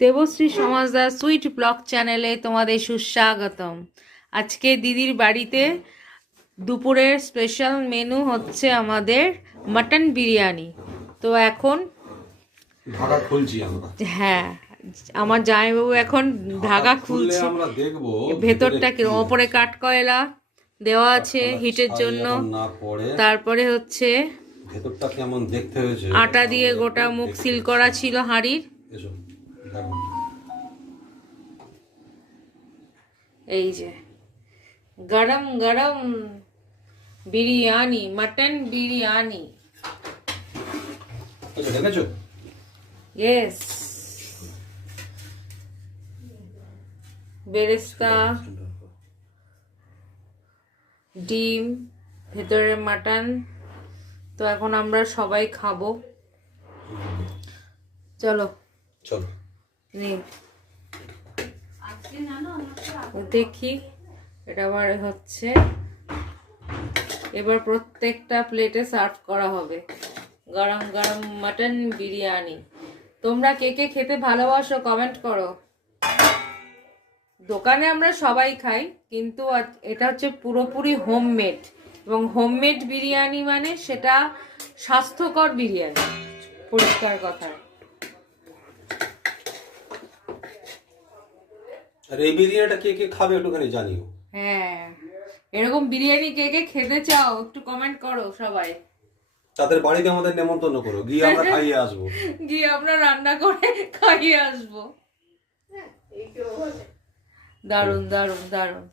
Debashree Samajdar sweet blog চ্যানেলে তোমাদের সুস্বাগতম। আজকে দিদির বাড়িতে দুপুরের স্পেশাল মেনু হচ্ছে আমাদের মাটন বিরিয়ানি। তো এখন ঢাকা খুলছি আমরা। হ্যাঁ, আমার জামাইবাবু এখন ঢাকা খুলছে। আমরা দেখব ভেতরটা কিরকম, ওপরে কাঠকয়লা দেওয়া আছে হিটের জন্য। তারপরে হচ্ছে ভেতরটা কেমন দেখতে হয়েছে, আটা দিয়ে গোটা মুখ সিল করা ছিল হাঁড়ির। এই যে গরম গরম বিরিয়ানি, মটন বিরিয়ানি। দেখেছো? ইয়েস, বেরেস্তা, ডিম, ভেতরে মাটন। তো এখন আমরা সবাই খাবো। চলো চলো দেখি। এটা আবার হচ্ছে, এবার প্রত্যেকটা প্লেটে সার্ভ করা হবে গরম গরম মাটন বিরিয়ানি। তোমরা কে কে খেতে ভালোবাসো কমেন্ট করো। দোকানে আমরা সবাই খাই, কিন্তু এটা হচ্ছে পুরোপুরি হোমমেড, এবং হোমমেড বিরিয়ানি মানে সেটা স্বাস্থ্যকর বিরিয়ানি, পরিষ্কার কথা। আর এই বিরিয়ানিটা কে কে খাবে একটুখানি জানিও। হ্যাঁ, এরকম বিরিয়ানি কে কে খেতে চাও একটু কমেন্ট করো সবাই। তাদের বাড়িতে আমাদের নেমন্তন্ন করো, গিয়ে আমরা খাইয়ে আসবো। গিয়ে আমরা রান্না করে খাইয়ে আসবো। দারুণ দারুণ দারুণ।